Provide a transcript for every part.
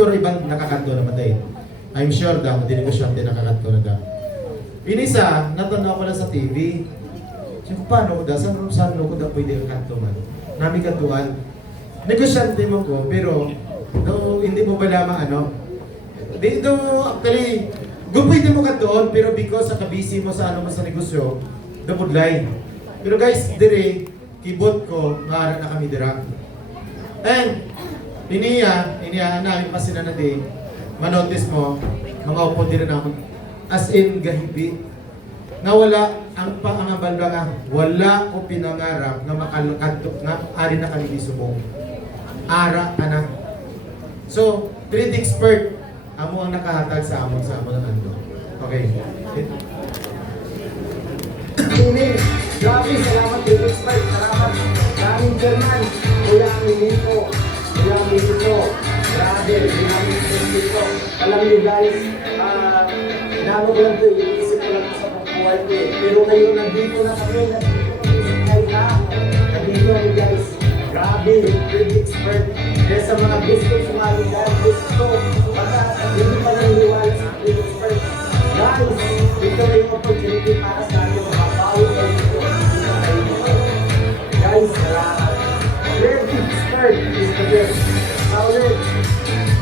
siguro ibang nakakanto naman tayo. I'm sure daw, hindi ko siya nakakanto na daw. Inisa, natanaw ko lang sa TV. Siya, paano ko daw? Saan ko daw pwede kanto man? Nami kantuan. Negosyante mo ko, pero hindi mo ba lamang ano? Dito, actually, pwede mo kantoon, pero because sa kabisi mo sa ano mo sa negosyo, damudlay. Pero guys, dire, keyboard ko, ngara na kami dira. And, iniya namin pa sila na di, manotice mo, mga upo din na naman, as in gahibi, na wala, ang pangangabal nga, wala ko pinangarap na makalukantok na, ari na kami isubong. Ara ka na. So, trade expert, amo ang nakahatag sa amon ng ando. Okay. Grabe, salamat trade expert, salamat. Maraming German, Kuya Aminito, Kuya Aminito, grabe, maraming Aminito. Alam niyo guys, inaano ko lang ito, iisip ko lang sa pagbuhay ko eh. Pero ngayon, nandito na kami, nandito kami guys. Grabe, trade expert. Kaya sa mga gusto sumali guys, gusto, baka hindi pa naniniwala sa trade expert. Guys, ito na yung opportunity para sa akin, makabawi kayo dito. Guys, salamat. Trade expert is the best. Paulit,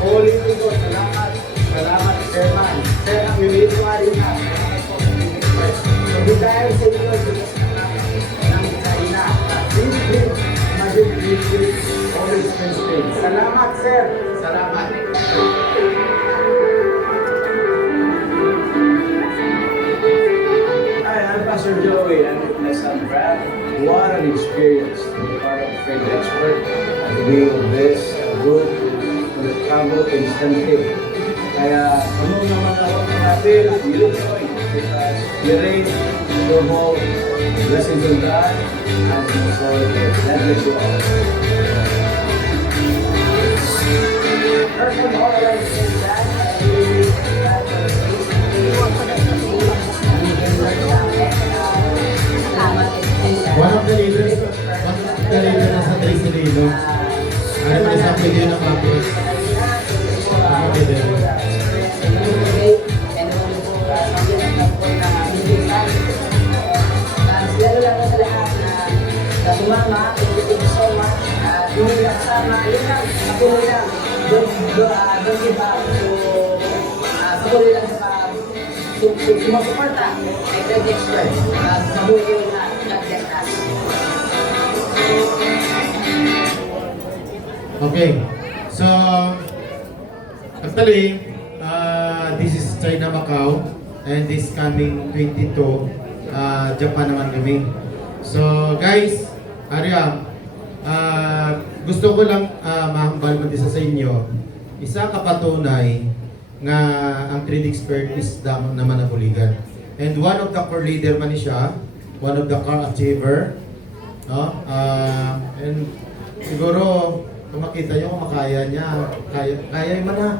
ulitin ko, salamat. Salamat, Chairman. Sir, ang ulitin ko rin na. Salamat po sa trade expert. So, dahil sa inyo, ng kaina. Please, always Wednesday. Salamat, sir. Salamat. Hi, I'm Pastor Joey. I'm with my son Brad. What an experience to be part of the Trade Expert and to be with this group with the travel incentive. Kaya, ano naman ako natin, you join because you raise your whole blessings on God and also God bless you all. First of all, I like to say that One of the leaders na sa Tracy Lilo. Ano pa isang video ng Papos? Okay din. lalo lang sa lahat na sumama, thank you so much. Yung kasama, yun lang, patuloy lang. Don't give up. Patuloy lang sa sumasuporta kay Trade Expert. Mabuhay yun na, God bless us. Okay. So, actually, this is China Macau and this coming 22 Japan naman kami. So guys, Arya, gusto ko lang mahambal mo sa inyo. Isa kapatunay nga ang trade expert is damang naman ang buligan. And one of the core leader man siya, one of the core achiever. No? And siguro kung makita nyo kung makaya niya, kaya man na.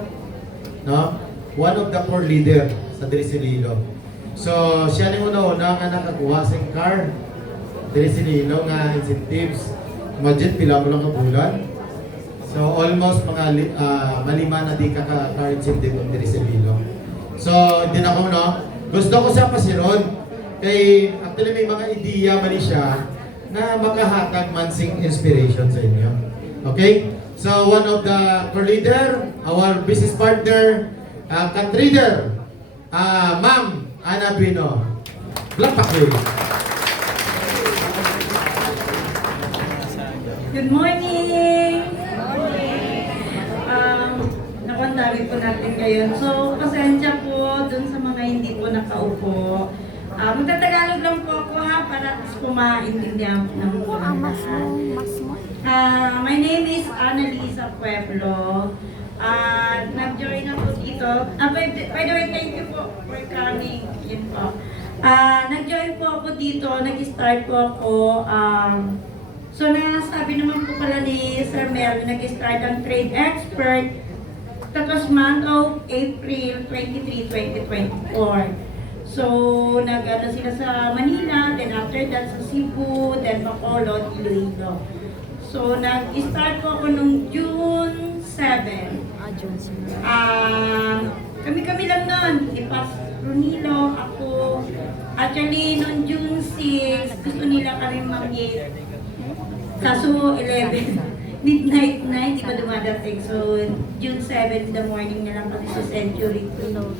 No? One of the core leader sa Drisililo. So, siya rin una-una nga nakakuha sa car. Drisililo nga incentives. Imagine, pila mo lang kabulan. So, almost mga malima na di ka car incentive ng Drisililo. So, hindi na ko, no? Gusto ko siya pasiron. Kay, actually may mga ideya man siya na makahatag mansing inspiration sa inyo. Okay? So, one of the core leader, our business partner, cat-reader, Ma'am Ana Bino. Lapak kayo. Good morning! Nakwantawid po natin ngayon. So, pasensya po dun sa mga hindi po nakaupo. Magtatagalog lang po ako ha, para po maintindihan ng po ng lahat. My name is Annalisa Pueblo. Nag-join ako dito. By the way, thank you po for coming. Yun po. Nag-join po ako dito. Nag-start po ako. So, nasabi naman po pala ni Sir Mel, nag-start ang Trade Expert. Tapos month of April 23, 2024. So, nag-ano sila sa Manila, then after that sa Cebu, then Bacolod, Iloilo. So, nag-start po ako nung June 7. Kami lang nun. Si Pastor Brunilo, ako. Actually, noong June 6, gusto nila kami mag-gate. Kaso 11, midnight na, hindi pa dumadating. So, June 7 in the morning na lang kami sa Century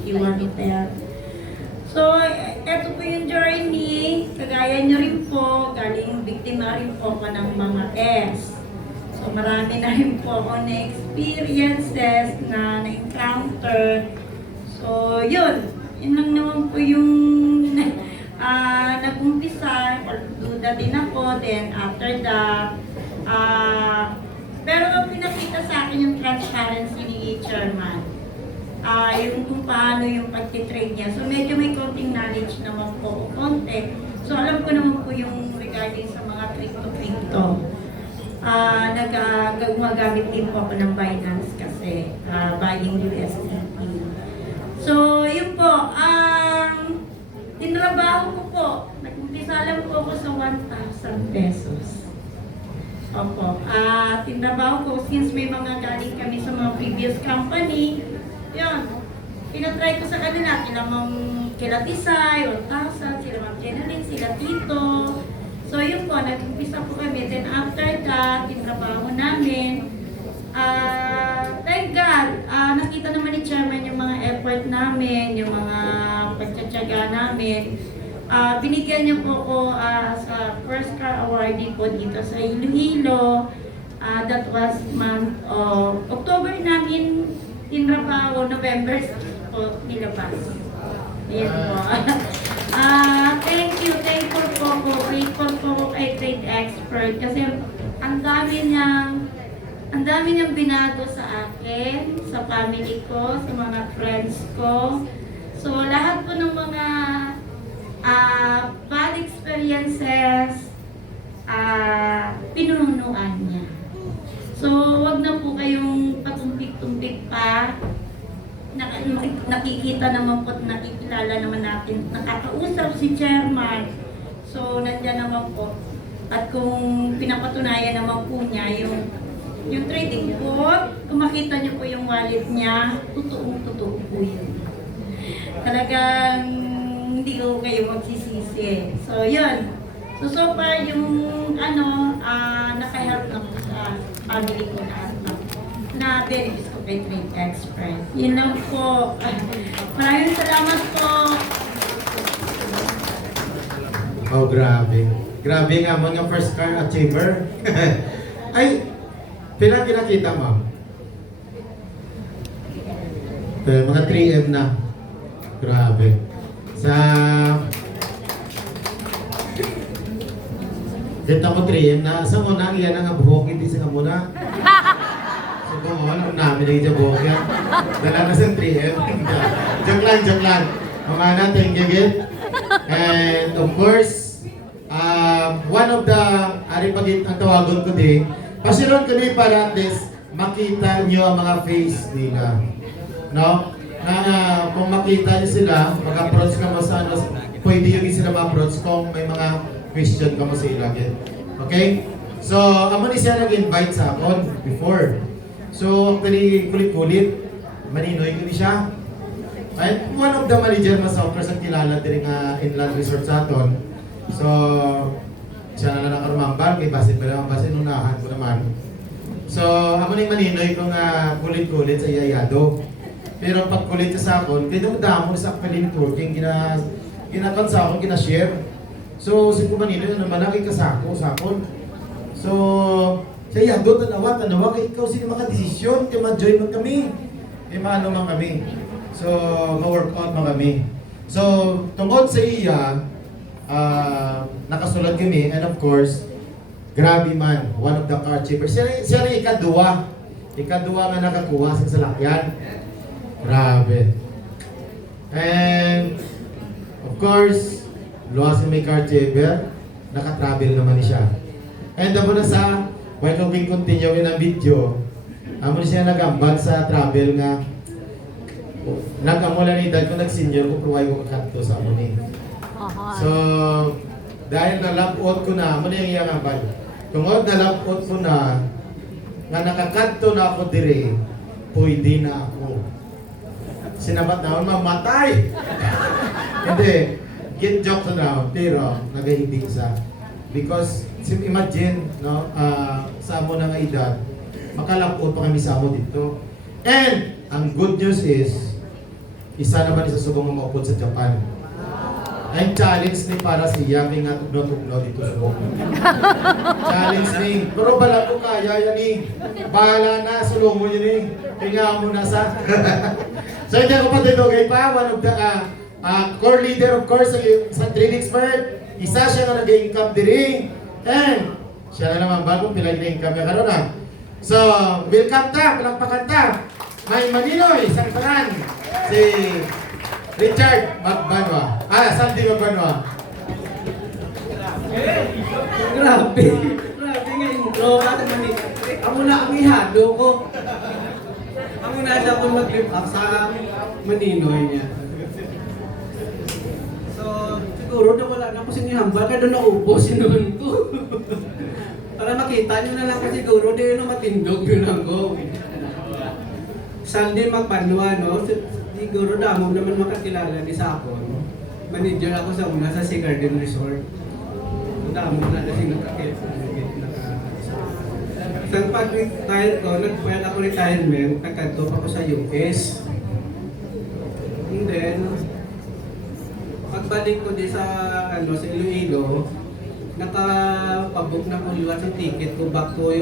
Iwan Hotel. So, eto po yung journey. Kagaya nyo rin po, galing biktima rin po ako ng mga ex. So, marami na rin po ako na experiences na na-encounter. So, yun. Yun lang naman po yung nag-umpisa. Duda din ako. Then, after that, pero pinakita sa akin yung transparency ni Chairman. Yung kung paano yung pag-trade niya. So, medyo may konting knowledge naman po. Konti. So, alam ko naman po yung regarding sa mga crypto-crypto. Gumagamit din po ako ng Binance kasi buying USDT. So, yun po. Tinrabaho ko po. Nag-umpisa lang po ako sa 1,000 pesos. Opo. Tinrabaho ko since may mga galing kami sa mga previous company. Yun. Pinatry ko sa kanila. Kila Tisay, 1,000, sila Ma'am Jenaline, sila Tito. So yun po, nag-umpisa po kami. Then after that, tinrabaho namin. Thank God, nakita naman ni Chairman yung mga effort namin, yung mga pagtsatsaga namin. Binigyan niyo po ko sa first car awardee po dito sa Iloilo. That was month of October namin tinrabaho, November po nilabas. Ayan po. Thankful po ko, grateful po ko kay Trade Expert kasi ang dami niyang binago sa akin, sa family ko, sa mga friends ko. So lahat po ng mga bad experiences, pinunuan niya. So wag na po kayong patumpik-tumpik pa. Nakikita naman po at nakikilala naman natin, nakakausap si Chairman. So, nandiyan naman po. At kung pinapatunayan naman po niya yung trading po, kung makita niyo po yung wallet niya, totoo po yun. Talagang hindi ko kayo magsisisi. So, yun. So far yung naka-help na po sa family ko na benefits ko kay Trade Expert. Yun lang po. Maraming salamat po. Oh, grabe. Grabe nga mga first car achiever. Ay, pinakita, ma'am. Mga 3M na. Grabe. Dito mo 3M na. Sa muna, iyan ang buhok. Hindi sa muna. So, kung alam namin na yung buhok yan. Dala na sa 3M. Joke lang. Mga na, thank you again. And of course, one of the aripagit ang tawagon ko din, pasiron ko din para at least makita nyo ang mga face nila. No? Kung makita nyo sila, mag-approach ka mo sa pwede yung sila ma-approach kung may mga question ka mo sa ilagin. Okay? So, amo ni siya nag-invite sa akin before. So, kulit-kulit, maninoy ko ni siya. And one of the manager mas offers ang kilala din nga inland resort sa aton. So, siya na nakarumambal, kay basit pa naman, basit nunahan ko naman. So, amo ni maninoy ko nga kulit-kulit sa iyayado. Pero pag kulit sa akin, kaya damo sa actually networking, ginakon sa akin, ginashare. So, si Kumaninoy naman nakikasako sa akin. So, sa iyado, tanawa, kaya ikaw sino makadesisyon, kaya ma-join man kami. Kaya maano man kami. So, ma-workout mo kami. So, tungkol sa iya, nakasulat kami, and of course, grabe man, one of the car chippers. Siya rin ikaduwa nga nakakuha sa salakyan. Grabe. And, of course, luwas may car chipper, nakatravel naman siya. And amo na sa, while kung continue ang video, amo siya nagambal sa travel nga, nagkamula ni dad ko nag-senior ko pruway ko kakanto sa amo ni. So, dahil nalapot ko na, amo na yung iyang ambal. Tungod nalapot ko na, nga nakakanto na ako dire, pwede na ako. Sinabat na ako, mamatay! Hindi, get joke na pero nagahindig sa. Because, imagine, no, sa amo na nga edad, makalapot pa kami sa amo dito. And, ang good news is, isa naman sa subong maupod sa Japan. Ang challenge ni para siya, may nga tugno-tugno dito sa subong. Challenge ni, pero bala ko kaya yan ni. Bahala na, sulong mo yun ni. Kaya mo na sa. So, hindi ako patidogay pa, one of the core leader of course sa training expert. Isa siya na nag-income diri. And siya na naman bagong pilay na income niya karon na. So, welcome ta, palakpakan ta. May Maninoy, isang taran. Si Richard Magbanwa. Sandy Magbanwa. Grabe. Grabe nga yung bro. Ako na ang ihado ko. Ako na siya kung mag-live up sa Maninoy niya. So, siguro na wala na ako sinihambal. Kaya doon naupo sinuhan ko. Para makita nyo na lang ko siguro. Di yun ang matindog yun ako. Sandy Magbanwa, no? Siguro damo naman makakilala ni Sakon. Manager ako sa una sa Sea Garden Resort. Damo na kasi nakakilala. Sa pag-retire ko, nag-file ako retirement, nagkanto ako sa US. And then, pagbalik ko din sa Iloilo, nakapabook na ko liwat sa ticket ko back to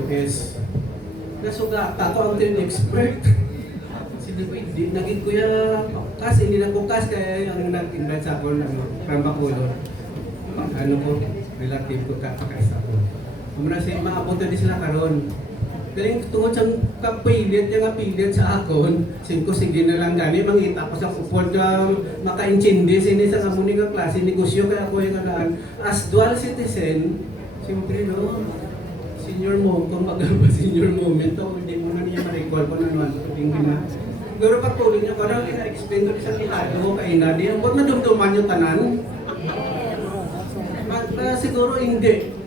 US. Nasuga ako ang training expert. Sila ko, hindi naging kuya kasi hindi na bukas kaya ang nag-invite sa ako ng Rambacolor. Ano ko, relative ko kakaisa ko. Muna siya maabot na din sila karon. Galing tungod sa kapilit, yung apilit sa akon, sige na lang gani, mangita ko sa kupon na maka-intindi sini sa kamuning nga klase, negosyo kaya ako yung kanaan. As dual citizen, siyempre no, senior mo, kung magaba senior moment, o hindi mo na niya ma-recall kung ano paging gina. Pero pagtuloy niya, parang ina-explain ko isang ihado kay ina, di ang nadumduman yung tanan. Siguro hindi.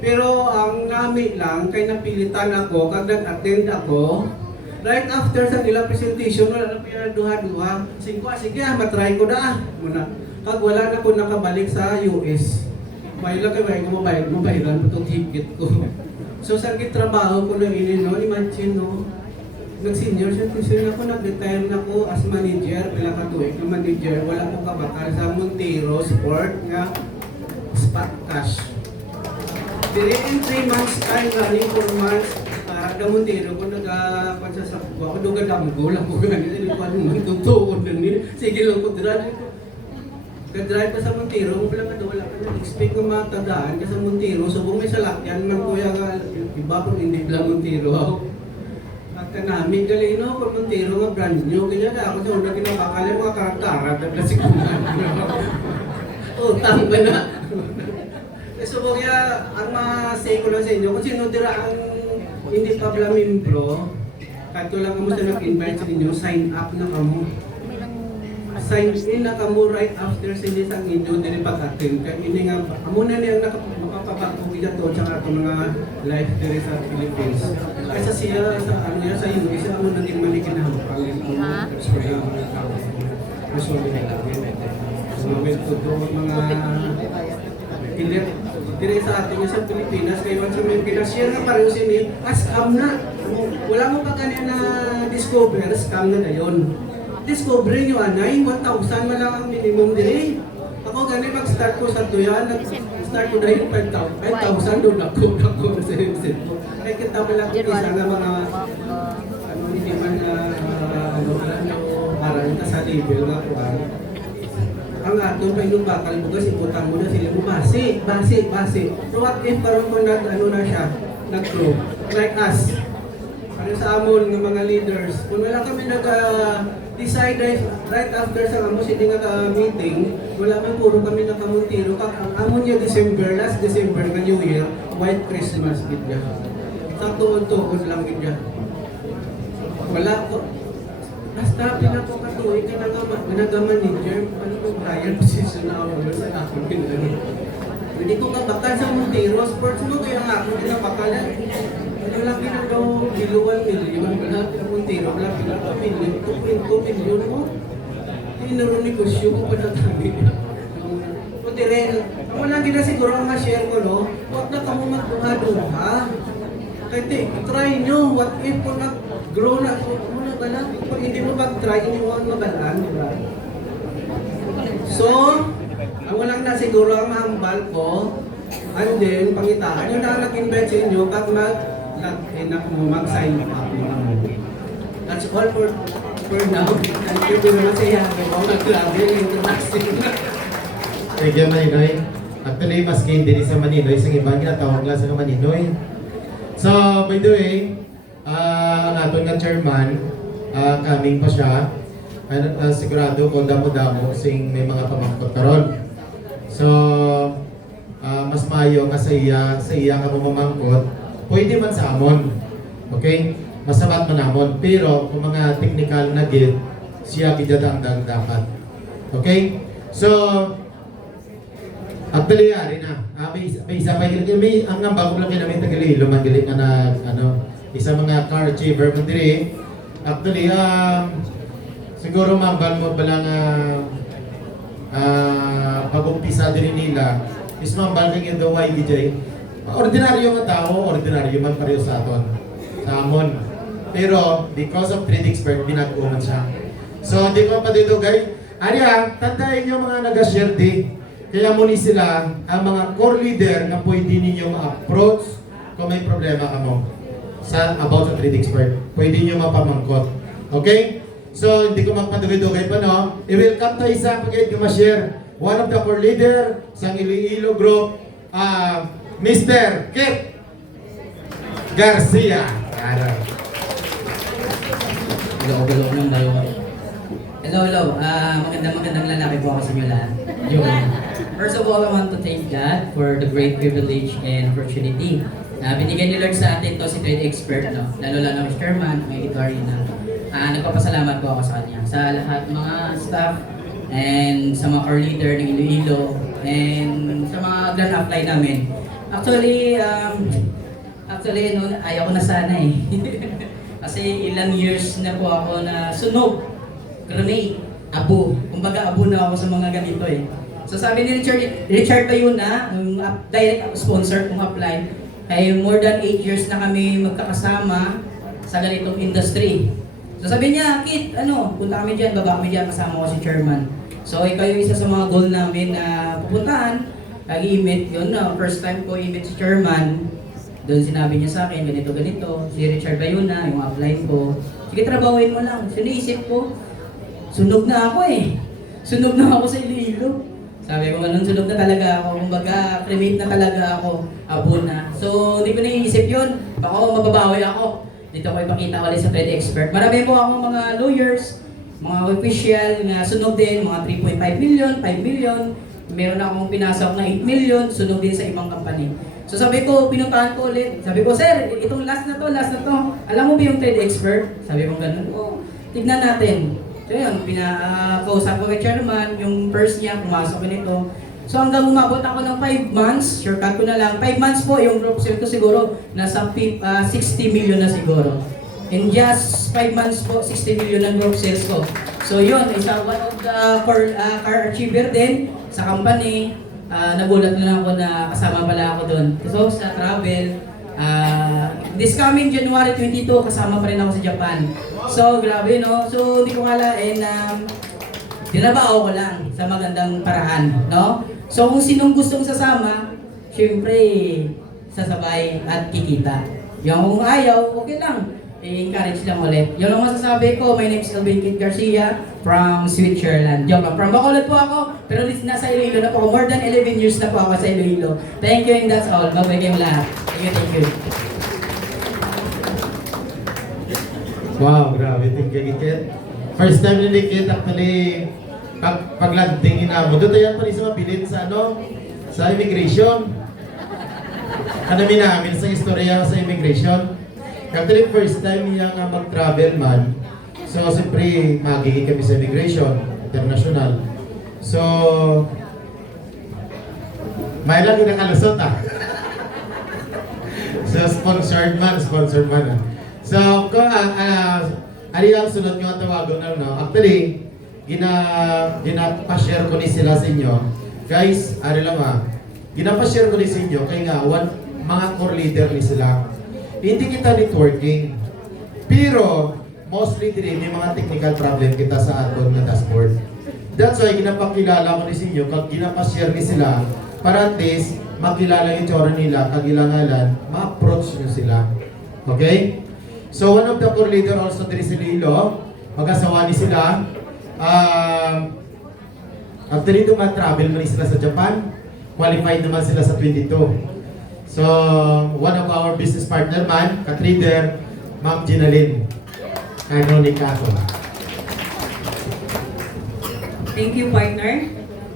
Pero ang nami lang, kay napilitan ako, kag nag-attend ako, right after sa nila presentation, wala na pinag-duha-duha. Sige, matry ko na. Muna. Kag wala na ko nakabalik sa US. Bayla kay ko mabayaran itong ticket ko. So sa trabaho ko na ini, no, imagine, no, nag-senior citizen ako, nag-retire na ako as manager, pila ka tuwik na manager, wala ko kabakal sa Montero Sport nga spot cash. Dire in 3 months time, running 4 months, da Montero ko nag-pansasakbo ako, doon gadamgo lang ko ganito, hindi ko anong magtutuon na nila. Sige lang ko, drive ko. Nag-drive ka sa Montero, wala ka na-expect ko matandaan ka sa Montero, so kung may salakyan man kuya nga, iba kung hindi lang Montero ako. Kanami galing no, kung Montero nga brand new, kanya na ako sa una kinabakala mga karaktarat at nasikungan. Utang ba na? So kaya, ang ma-say ko lang sa inyo, kung sino dira ang hindi pa pala membro, kahit lang kamo sa nag-invite sa inyo, sign up na kamo. Sign in na kamo right after sa inyo sa inyo, din pag-attend. Kaya hindi nga, amo na niyang makapapagpugi na to, tsaka itong mga life diri sa Philippines. Kaysa siya, sa US, amo naging malikinahampang ito. Kaya mga tao. Resolve nila. So, mga pilit. Dire sa atin sa Pilipinas, kaya once may pinashare na pareho sini, scam na. Wala mo pa ganyan na discover, scam na na yun. Discovery nyo anay, 1,000 man lang ang minimum dire. Ako ganyan mag-start ko sa tuyan, nag-start ko dahil 5,000 doon ako sa headset ko. Kaya kita pala ko isa na mga, hindi man para ito sa level na ko. Ang atong painong bakal mo kasi ibutang mo na sila mo base. So what if karon ko na siya, nag-grow, like us, para sa amon ng mga leaders, kung wala kami nag-decide right after sa amon sila nag-meeting, wala man puro kami nakamuntiro, ang amon niya December, last December ng New Year, White Christmas gid niya. Sa tuod-tuod lang gid niya. Wala ko. Basta pinapakatuloy ka nag-manager, ano ko, higher position na ako sa akin. Hindi ko kabakal sa Montero Sports mo, kaya nga ako pinapakalan. Malaki na daw, kiluan milyon, lahat ng Montero, malaki na daw milyon, 2.2 milyon mo. Tinuro negosyo ko pa na tabi. Kundi rin, ako lang din na siguro ang ma-share ko, no? Huwag na kamo magduha-duha. Kasi try nyo, what if kung nag-grow na, muna ba lang? Kung hindi mo mag-try, hindi mo ang mabalaan, di ba? So, ang walang na siguro ang mahambal ko, and then, pangitaan yun na nag-invite sa inyo pag mag-sign up. That's all for now. Thank you very much sa yakin ko. Nag-grabe yung introduction. Thank you, Maninoy. Actually, mas kayo din sa Maninoy, sa ibang ginatawag lang sa Maninoy. So, by the way, ang aton nga chairman, coming pa siya. Sigurado ko damo-damo sing may mga pamangkot karon. So, mas maayo nga sa iya ka mamangkot, pwede man sa amon. Okay? Masamat man amon. Pero, kung mga technical na gid, siya gidadangdang dapat. Okay? So, actually, ari na. May isa pa may ang bago lang kay namin Tagalilo man gali nga na isa mga car achiever mo diri. Actually, siguro mambal mo pala nga pag-umpisa din nila is mambal kang yung daway DJ. Ordinaryo nga tao, ordinaryo man pareho sa aton. Sa amon. Pero because of trade expert, binago man siya. So, di ko pa dito guys. Ariya, tandayin nyo mga nag-share di. Kaya muni sila ang mga core leader na pwede ninyo ma-approach kung may problema ka mo about sa trade expert. Pwede nyo mapamangkot. Okay? So, hindi ko magpadugay-dugay pa, no? I-welcome tayo isa pag-ibig ma-share. One of the core leader sa Iloilo Group, Mr. Kit Garcia. Hello ng dalawa. Hello. Magandang lalaki po ako sa inyo lahat. First of all, I want to thank God for the great privilege and opportunity. Binigyan ni Lord sa atin to si trade expert, no? Lalo si Chairman, may editorial na. Nagpapasalamat po ako sa kanya. Sa lahat mga staff and sa mga core leader ng Iloilo and sa mga grand apply namin. Actually, ayaw ko na sana eh. Kasi ilang years na po ako na sunog, grenade, abo. Kumbaga abo na ako sa mga ganito eh. So sabi ni Richard Bayuna, yung direct sponsor kong apply, ay more than 8 years na kami magkakasama sa ganitong industry. So sabi niya, Kit, punta kami dyan, baba kami dyan, kasama ko si Chairman. So ikaw yung isa sa mga goal namin na pupuntahan, nag-i-meet yun na, first time ko i-meet si Chairman. Doon sinabi niya sa akin, ganito, si Richard Bayuna, yung apply ko. Sige, trabahuin mo lang. So naisip ko, sunog na ako eh. Sunog na ako sa Iloilo. Sabi ko, ganun sunog na talaga ako. Kumbaga, cremate na talaga ako. Abo na. So, hindi ko naiisip yun. Baka mababawi ako. Dito ko ipakita ulit sa trade expert. Marami po akong mga lawyers, mga official na sunog din, mga 3.5 million, 5 million. Meron akong pinasok na 8 million, sunog din sa ibang company. So sabi ko, pinuntahan ko ulit. Sabi ko, sir, itong last na to. Alam mo ba yung trade expert? Sabi ko ganun, tignan natin. So yun, pinakausap ko kay Chairman, yung first niya, pumasok ko nito. So hanggang umabot ako ng 5 months, shortcut ko na lang, 5 months po, yung group sale ko siguro, nasa 60 million na siguro. In just 5 months po, 60 million ang group sales ko. So yun, isa one of the car achiever din sa company. Nagulat na lang ako na kasama pala ako doon. So sa travel, this coming January 22, kasama pa rin ako sa Japan. So grabe no, so hindi ko kalain na dinabao ko lang sa magandang paraan, no? So kung sinong gustong sasama, syempre sasabay at kikita. Yung kung ayaw, okay lang. I-encourage lang ulit. Yun ang masasabi ko. My name is Elvin Kit Garcia from Switzerland. Joke lang. From Bacolod po ako, pero nasa Iloilo na po ako. More than 11 years na po ako sa Iloilo. Thank you and that's all. Bye-bye kayong lahat. Thank you. Wow, grabe. Thank you, Kit. First time ni Kit, actually, paglanding inamo. Doon tayo pa rin sa mabilit sa sa immigration. Kanami namin sa istorya sa immigration. Actually, first time niya nga mag-travel man. So, siyempre, magiging kami sa immigration, international. So, may lang yung nakalusot So, sponsored man. So, kung ari ang sunod nga tawagon na, no? Actually, ginapa-share ko ni sila sa inyo. Guys, ari lang ginapa-share ko ni sa inyo, kaya nga, mga core leader ni sila. Hindi kita networking. Pero, mostly din may mga technical problem kita sa aton na dashboard. That's why, ginapakilala ko ni sa inyo, kag ginapa-share ni sila, para at least, makilala yung tsura nila, kagilangalan, ma-approach nyo sila. Okay? So, one of the core leader also diri sa Lilo, mag-asawa ni sila. After ito, travel man sila sa Japan. Qualified naman sila sa 22. So, one of our business partner man, ka-trader, Ma'am Ginalyn. Canonica ko. Thank you, partner.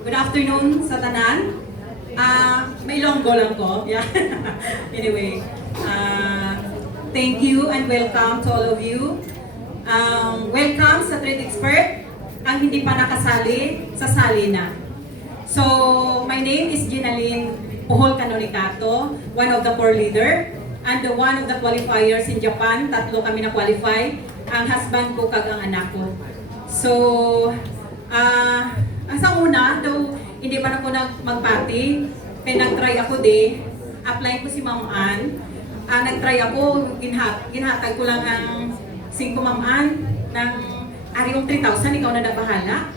Good afternoon sa tanan. May longgo lang ko. Yeah. Anyway, thank you and welcome to all of you. Welcome sa Trade Expert. Ang hindi pa nakasali, sasali na. So, my name is Ginalyn Puhol Canonicato, one of the core leader, and one of the qualifiers in Japan. Tatlo kami na qualify. Ang husband ko kag ang anak ko. So, sa una, though hindi pa ako magpati, kaya nag-try ako apply ko si Ma'am Ann. Nag-try ako, ginhatag ko lang ang 5 Ma'am Ann ng yung 3,000, ikaw na nabahala.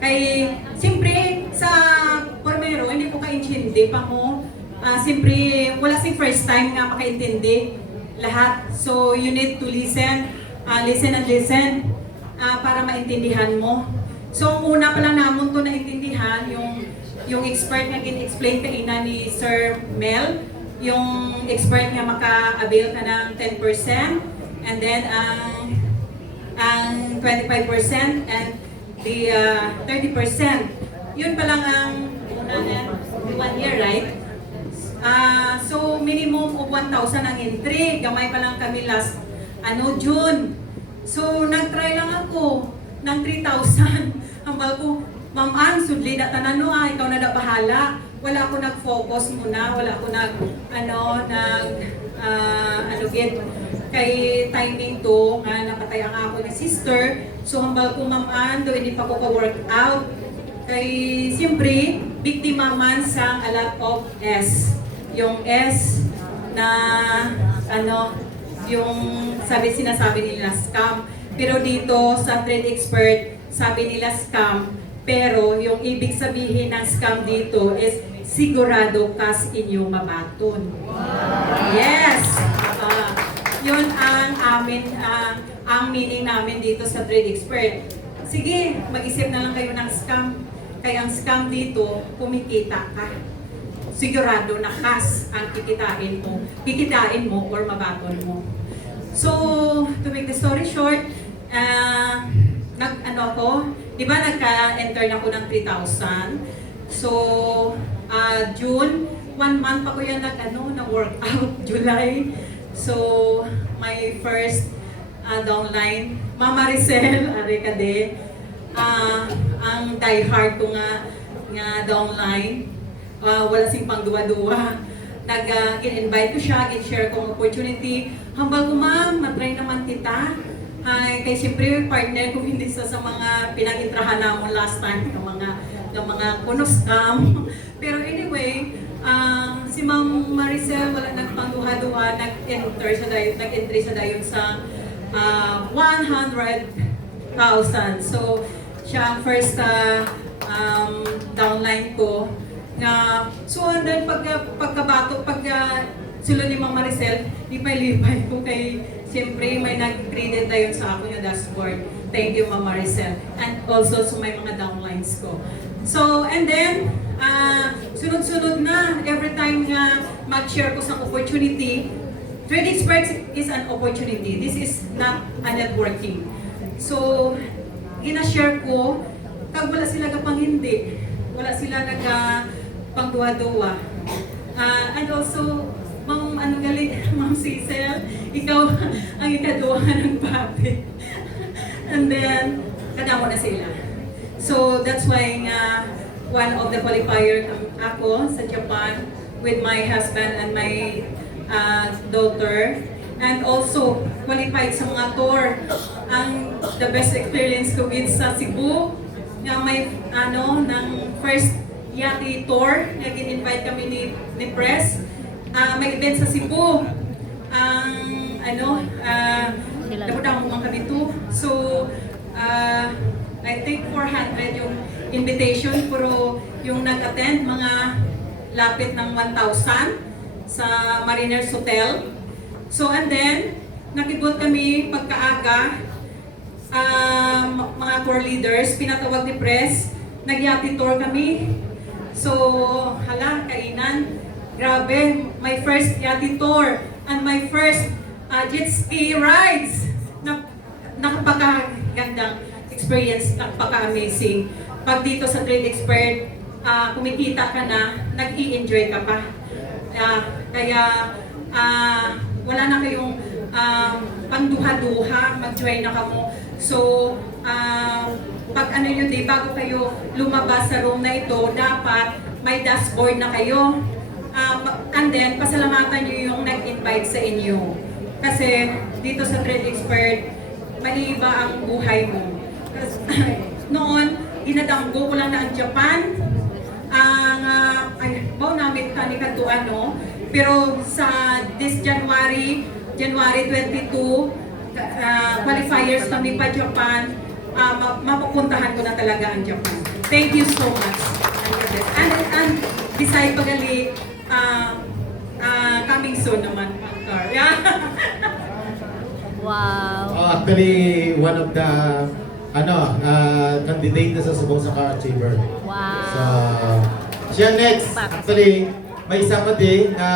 Kay, siyempre, sa formero, hindi ko ka-intindi pa mo. Siyempre, wala sing first time nga makaintindi lahat. So, you need to listen para maintindihan mo. So, una pa lang namon to naintindihan, yung expert nga gin-explain kanina ni Sir Mel, yung expert nga maka-avail ka ng 10%, and then ang 25% and the 30%. Yun pa lang ang unang 1 year, right? So, minimum of 1,000 ang entry. Gamay pa lang kami last June. So, nag-try lang ako ng 3,000. Hambal ko, Ma'am Ann, sudli na tanan ikaw na bahala. Wala ako nag-focus muna, wala ako kay timing to, nga napatay ang ako ng sister. So, hambal ko, Ma'am Ann, do hindi pa ko ka-work out. Kay, siyempre, biktima man sa a lot of S. Yung S na, yung sinasabi nila scam. Pero dito sa Trade Expert, sabi nila scam, pero yung ibig sabihin ng scam dito is sigurado kas inyo mabaton. Yes! Yun ang meaning namin dito sa Trade Expert. Sige, mag-isip na lang kayo ng scam. Kaya ang scam dito, kumikita ka. Sigurado na kas ang kikitain mo or mabaton mo. So, to make the story short, nagka-enter na ako ng 3,000. So, June, 1 month pa ko yan nag-workout, July. So, my first downline, Mama Maricel, Arekade, ang die-hard ko nga downline, wala sing pang duwa-duwa. In-invite ko siya, in-share ko ang opportunity. Hambal ko, ma'am, matry naman kita. Kaya siyempre, partner ko hindi sa mga pinag-intrahan namin last time, ng mga scam. Pero anyway, si Ma'am Maricel, wala nagpangduha-duha, nag-entry sa dayon sa 100,000. So, siya ang first downline ko. So, and then pagkabato, sila ni Ma'am Maricel, lipay-lipay ko kay siyempre may nag-credit tayo sa ako yung dashboard. Thank you, Ma'am Maricel. And also sa may mga downlines ko. So, and then, sunod-sunod na, every time nga mag-share ko sa opportunity, Trade Experts is an opportunity. This is not a networking. So, ina-share ko, kag wala sila kapang hindi. Wala sila pangduwa-duwa. And also, Ma'am Cecil, ikaw ang ikaduwa ng pati. And then, kadamo na sila. So, that's why one of the qualifier ako sa Japan with my husband and my daughter. And also, qualified sa mga tour. Ang the best experience ko with sa Cebu, nga may ng first yachty tour, na gin-invite kami ni press. May event sa Cebu. Ang napudang mo kami to. So, I think 400 yung invitation, pero yung nag-attend, mga lapit ng 1,000 sa Mariners Hotel. So, and then, nakibot kami pagkaaga, mga tour leaders, pinatawag ni press, nag-yachty tour kami. So, kainan. Grabe, my first yachty tour and my first jet ski rides. Napakagandang experience, napaka-amazing. Pag dito sa Trade Expert, kumikita ka na, nag-i-enjoy ka pa. Kaya, wala na kayong pangduha-duha, mag-join na kamo. So, pag bago kayo lumabas sa room na ito, dapat may dashboard na kayo. And then, pasalamatan nyo yung nag-invite sa inyo. Kasi dito sa Trade Expert, maiiba ang buhay mo. Noon, inadanggo ko lang na ang Japan. Baw namin kanikatuan, no? Pero sa this January 22, qualifiers kami pa Japan, mapupuntahan ko na talaga ang Japan. Thank you so much. And beside pagali, coming soon naman. Yeah. Wow. Actually, one of the candidate na sa Subong sa Car Achiever. Wow. So, siya next. Actually, may isa pa din na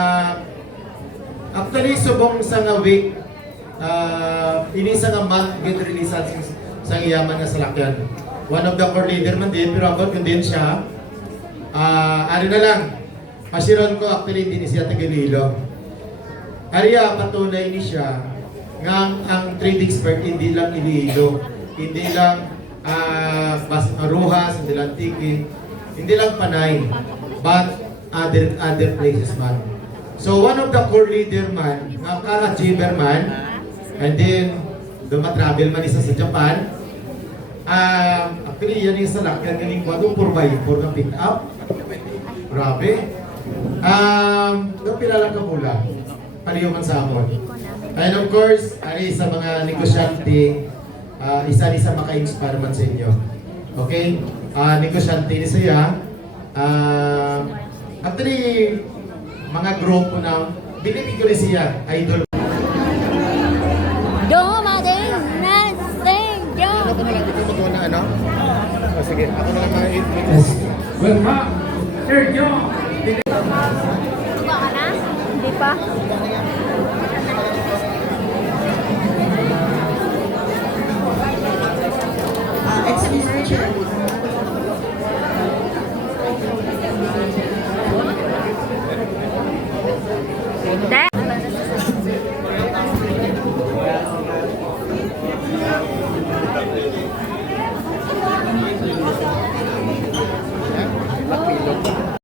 actually subong sa nga week ini sa nga month get release sa iyaman nga salakyan. One of the core leader man din, pero ako kung din siya na lang pasiron ko actually hindi siya tagalilo. Ariya patunay ni siya nga ang trade expert hindi lang Iloilo, hindi lang Ruhas, hindi lang Tiki, hindi lang Panay, but other places man. So one of the core leader man, nga ka-achiever man, and then dumatravel man isa sa Japan. Actually yan yung salakyan galing ko, 4x4 na pick up. Grabe. Pila lang ka mula. Paliyo man sa amon. And of course, ari sa mga negosyante, isa sa maka-inspire man sa inyo. Okay? Negosyante ni siya. Actually, mga grupo na, binibig ko rin siya, idol. Dumating na sa'yo. Ano ko na lang dito magawa na ano? Sige, ako na lang mga Well, ma'am, Sir John. Tuga ka na? Hindi pa?